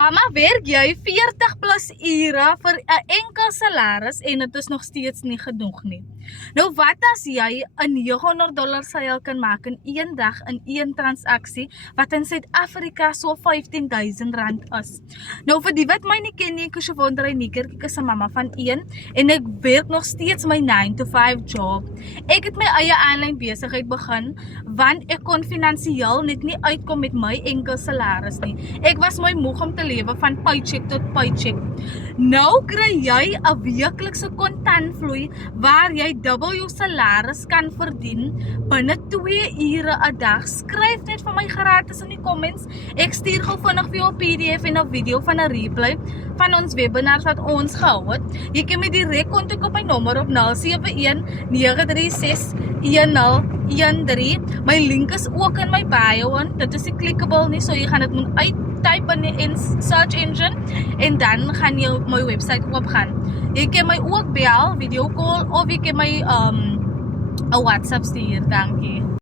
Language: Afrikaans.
Mama, werk jy 40 plus ure vir 'n enkel salaris en dit is nog steeds nie genoeg nie. Nou wat as jy 'n $900 seil kan maak in een dag in een transaksie wat in Suid-Afrika so R15,000 is. Nou vir die wat my nie ken nie, ek is Shavonda Reiniker, ek is 'n mamma van 1 en ek werk nog steeds my 9 to 5 job. Ek het my eie aanlyn besigheid begin want ek kon finansiëel net nie uitkom met my enkel salaris nie. Ek was my moeg om te lewe van paycheck tot paycheck. Nou kry jy 'n weeklikse kontantvloei waar jy dubbel jou salaris kan verdien binne 2 ure 'n dag. Skryf net vir my gratis in die comments. Ek stuur gou vinnig vir jou 'n PDF en 'n video van 'n replay van ons webinars wat ons gehou het. Jy kan my direk kontak op my nommer op 071 936 1013. My link is ook in my bio en dit is nie clickable nie, so jy gaan dit moet uittyp in die search engine en dan gaan jy op my website oopgaan. Jy kan my ook bel, video call of jy kan my 'n WhatsApp stuur. Dankie.